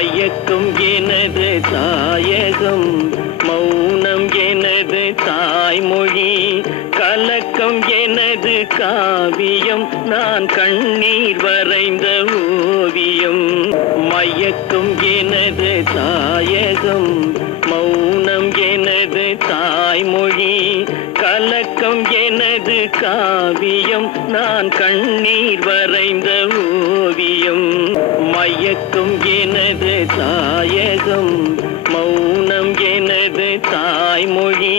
மயக்கும் எனது தாயகம், மௌனம் எனது தாய்மொழி, கலக்கம் எனது காவியம், நான் கண்ணீர் வரைந்த ஓவியம். மயக்கும் எனது தாயகம், மௌனம் எனது தாய்மொழி, கலக்கம் எனது காவியம், நான் கண்ணீர் வரைந்த ஓவியம். மயக்கும் எனது தாயகம், மௌனம் எனது தாய்மொழி,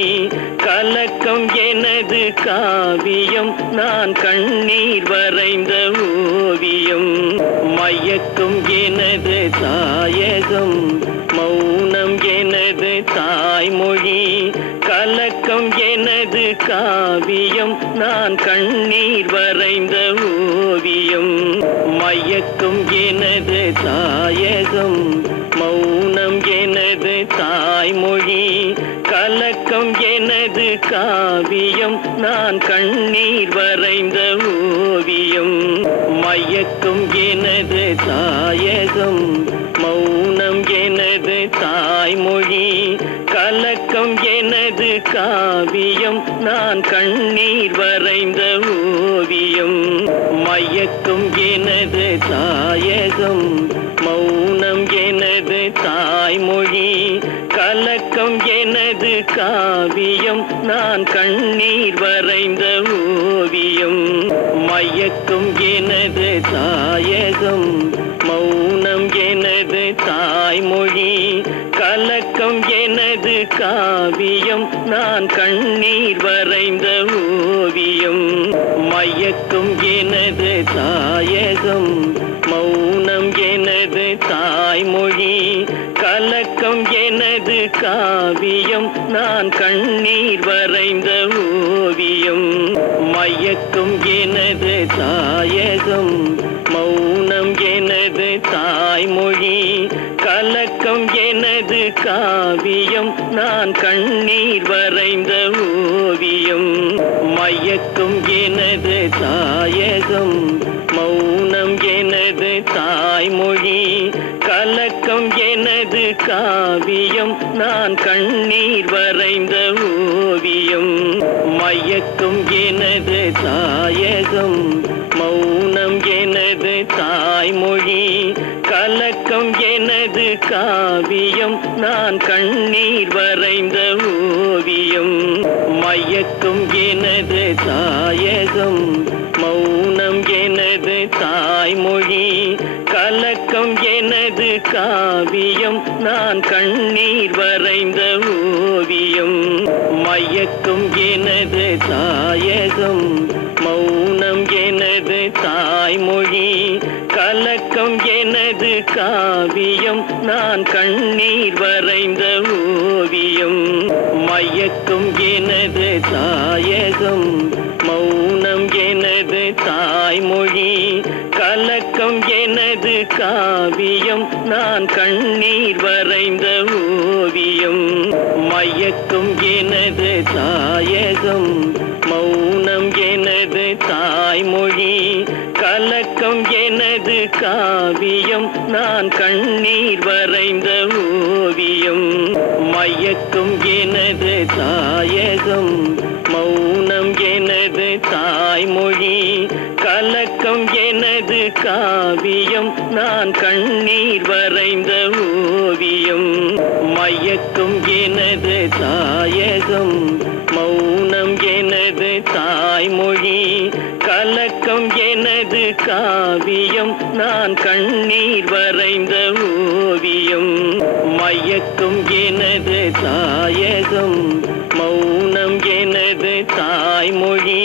கலக்கம் எனது காவியம், நான் கண்ணீர் வரைந்த ஓவியம். மயக்கும் எனது தாயகம், மௌனம் எனது தாய்மொழி, கலக்கம் எனது காவியம், நான் கண்ணீர் வரைந்த ஓவியம். மயக்கும் எனது தாயகம், மௌனம் எனது தாய்மொழி, கலக்கம் எனது காவியம், நான் கண்ணீர் வரைந்த ஓவியம். மயக்கும் எனது தாயகம், மௌனம் எனது தாய்மொழி, கலக்கம் எனது காவியம், நான் கண்ணீர் வரைந்த ஓவியம். மயக்கும் எனது தாயகம், மௌனம் எனது தாய்மொழி, கலக்கம் எனது காவியம், நான் கண்ணீர் வரைந்த ஓவியம். மயக்கும் எனது தாயகம், மௌனம் எனது தாய்மொழி, கலக்கம் எனது காவியம், நான் கண்ணீர் வரைந்த ஓவியம். மயக்கும் எனது தாயகம், மௌனம் எனது தாய்மொழி, கலக்கம் எனது காவியம், நான் கண்ணீர் வரைந்த ஓவியம். மயக்கும் எனது தாயகம், மௌனம் எனது தாய்மொழி, கலக்கம் எனது காவியம், நான் கண்ணீர் வரைந்த ஓவியம். மயக்கும் எனது தாயகம், மௌனம் எனது தாய்மொழி, கலக்கம் எனது காவியம், நான் கண்ணீர் வரைந்த ஓவியம். மயக்கும் எனது தாயகம், மௌனம் எனது தாய்மொழி, கலக்கம் எனது காவியம், நான் கண்ணீர் வரைந்த ஓவியம். மயக்கும் எனது தாயகம், மௌனம் எனது தாய்மொழி, கலக்கம் எனது காவியம், நான் கண்ணீர் வரைந்த ஓவியம். மயக்கும் எனது தாயகம், மௌனம் எனது தாய்மொழி, கலக்கம் எனது காவியம், நான் கண்ணீர் வரைந்த ஓவியம். மயக்கும் எனது தாயகம், மௌனம் எனது தாய்மொழி, கலக்கம் எனது காவியம், நான் கண்ணீர் வரைந்த ஓவியம். மயக்கும் எனது தாயகம், மௌனம் எனது தாய்மொழி, கலக்கம் எனது காவியம், நான் கண்ணீர் வரைந்த ஓவியம். மயக்கும் எனது தாயகம், மௌனம் எனது தாய்மொழி, கலக்கம் எனது காவியம், நான் கண்ணீர் வரைந்த ஓவியம். மயக்கும் எனது தாயகம், மௌனம் எனது தாய்மொழி, கலக்கம் எனது காவியம், நான் கண்ணீர் வரைந்த ஓவியம். மயக்கும் எனது தாயகம், மௌனம் எனது தாய்மொழி,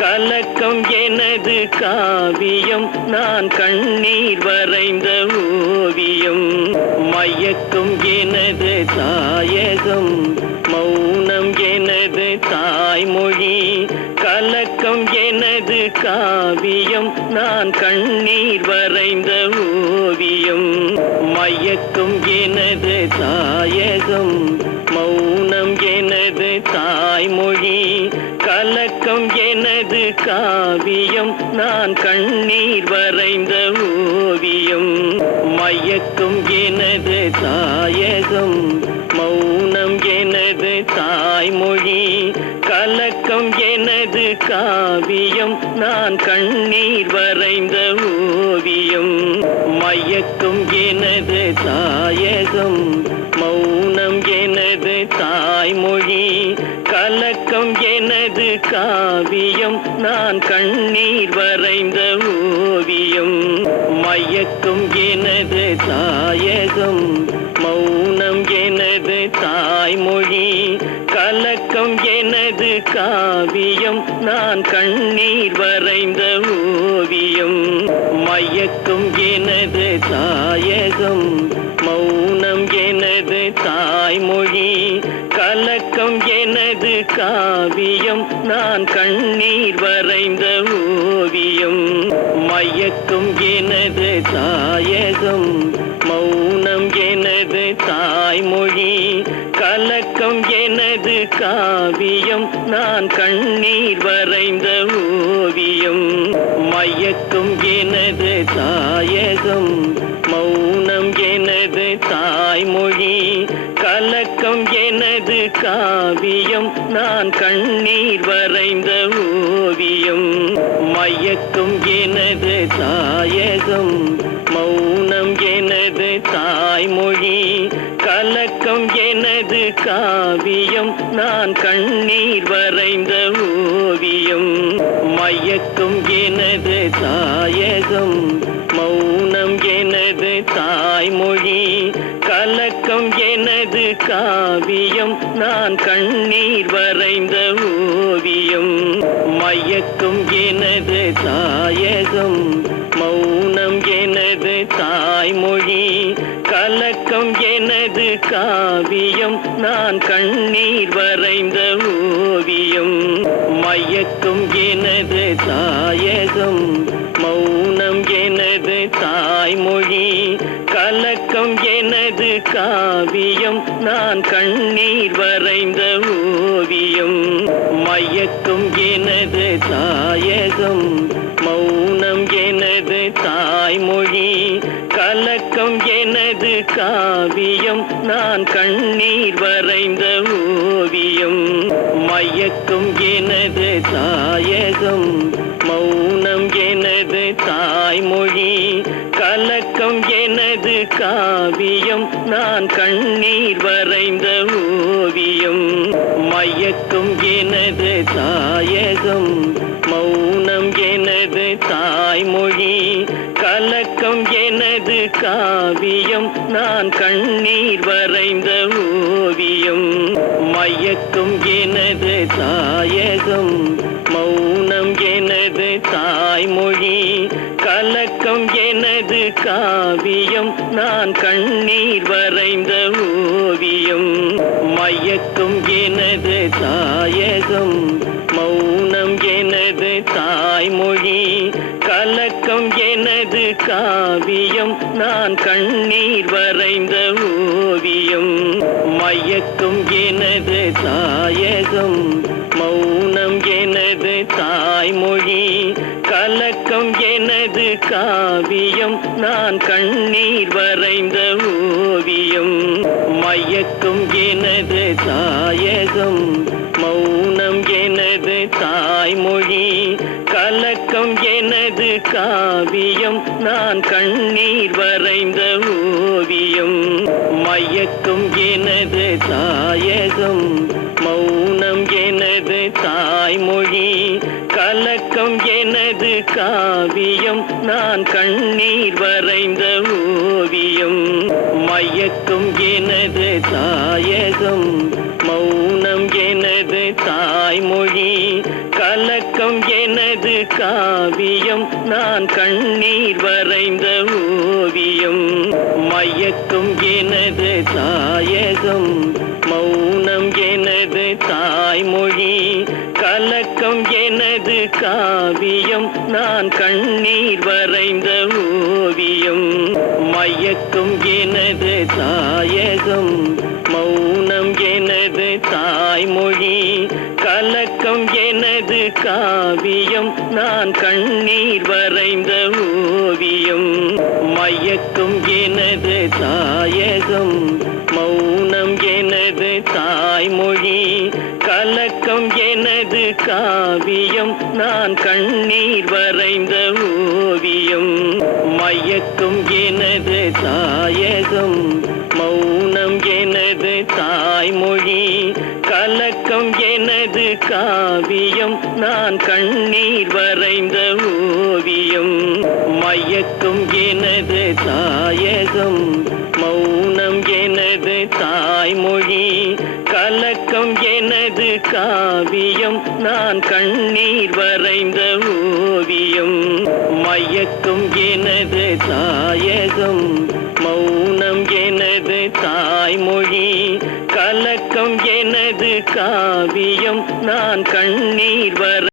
கலக்கம் எனது காவியம், நான் கண்ணீர் வரைந்த ஓவியம். மயக்கும் எனது தாயகம், மௌனம் எனது தாய்மொழி, கலக்கம் எனது காவியம், நான் கண்ணீர் வரைந்த ஓவியம். மயக்கும் எனது தாயகம், மௌனம் எனது தாய்மொழி, கலக்கம் எனது காவியம், நான் கண்ணீர் வரைந்த ஓவியம். மயக்கும் எனது தாயகம், மௌனம் எனது தாய்மொழி, கலக்கம் எனது காவியம், நான் கண்ணீர் வரைந்த ஓவியம். மயக்கும் எனது தாயகம், மௌனம் எனது தாய்மொழி, கலக்கம் எனது காவியம், நான் கண்ணீர் வரைந்த ஓவியம். மயக்கும் எனது தாயகம், மௌனம் எனது தாய்மொழி, கலக்கம் எனது காவியம், நான் கண்ணீர் வரைந்த ஓவியம். மயக்கும் எனது தாயகம், மௌனம் எனது தாய்மொழி, கலக்கம் எனது காவியம், நான் கண்ணீர் வரைந்த ஓவியம். மயக்கும் எனது தாயகம், மௌனம் எனது தாய்மொழி, கலக்கம் எனது காவியம், நான் கண்ணீர் வரைந்த ஓவியம். மயக்கும் எனது தாயகம், மௌனம் எனது தாய்மொழி, கலக்கம் எனது காவியம், நான் கண்ணீர் வரைந்த ஓவியம். மயக்கும் எனது தாயகம், மௌனம் எனது தாய்மொழி, கலக்கம் எனது காவியம், நான் கண்ணீர் வரைந்த ஓவியம். மயக்கும் எனது தாயகம், மௌனம் எனது தாய்மொழி, கலக்கம் எனது காவியம், நான் கண்ணீர் வரைந்த ஓவியம். மயக்கும் எனது தாயகம், மௌனம் எனது தாய்மொழி, கலக்கம் எனது காவியம், நான் கண்ணீர் வரைந்த ஓவியம். மயக்கும் எனது தாயகம், மௌனம் எனது தாய்மொழி, கலக்கம் எனது காவியம், நான் கண்ணீர் வரைந்த ஓவியம். மயக்கும் எனது தாயகம், மௌனம் எனது தாய்மொழி, கலக்கம் எனது காவியம், நான் கண்ணீர் வரைந்த ஓவியம். மயக்கும் எனது தாயகம், மௌனம் எனது தாய்மொழி, கலக்கம் எனது காவியம், நான் கண்ணீர் வரைந்த ஓவியம். மயக்கும் எனது தாயகம், மௌனம் எனது தாய்மொழி, கலக்கம் எனது காவியம், நான் கண்ணீர் வரைந்த ஓவியம். மயக்கும் எனது தாயகம், மௌனம் எனது தாய்மொழி, கலக்கம் எனது காவியம், நான் கண்ணீர் வரைந்த ஓவியம். மயக்கும் எனது தாயகம், மௌனம் எனது தாய்மொழி, கலக்கம் எனது காவியம், நான் கண்ணீர் வரைந்த ஓவியம். மயக்கும் எனது தாயகம், மௌனம் எனது தாய்மொழி, கலக்கம் எனது காவியம், நான் கண்ணீர் வரைந்த ஓவியம். மயக்கும் எனது தாயகம், மௌனம் எனது தாய்மொழி, கலக்கம் எனது காவியம், நான் கண்ணீர் வரைந்த ஓவியம். மயக்கும் எனது தாயகம், மௌனம் எனது தாய்மொழி, கலக்கம் எனது காவியம், நான் கண்ணீர் வரைந்த ஓவியம். மயக்கும் எனது தாயகம், மௌனம் எனது தாய்மொழி, கலக்கம் எனது காவியம், நான் கண்ணீர் வரைந்த ஓவியம். மயக்கும் எனது தாயகம், மௌனம் எனது தாய்மொழி, கலக்கம் எனது காவியம், நான் கண்ணீர் வரைந்த ஓவியம். மயக்கும் எனது தாயகம், மௌனம் எனது தாய்மொழி, கலக்கம் எனது காவியம், நான் கண்ணீர் வரைந்த ஓவியம். மயக்கும் எனது தாயகம், மௌனம் எனது தாய்மொழி, கலக்கம் எனது காவியம், நான் கண்ணீர் வரைந்த ஓவியம். மயக்கம் எனது தாயகம், மௌனம் எனது தாய்மொழி, கலக்கம் எனது காவியம், நான் கண்ணீர் வரைந்த ஓவியம். மயக்கம் எனது தாயகம், மௌனம் எனது தாய்மொழி, கலக்கம் எனது காவியம், நான் கண்ணீர் வரைந்த ஓவியம். மயக்கம் எனது தாயகம், மௌனம் எனது தாய்மொழி, கலக்கம் எனது காவியம், நான் கண்ணீர் வரை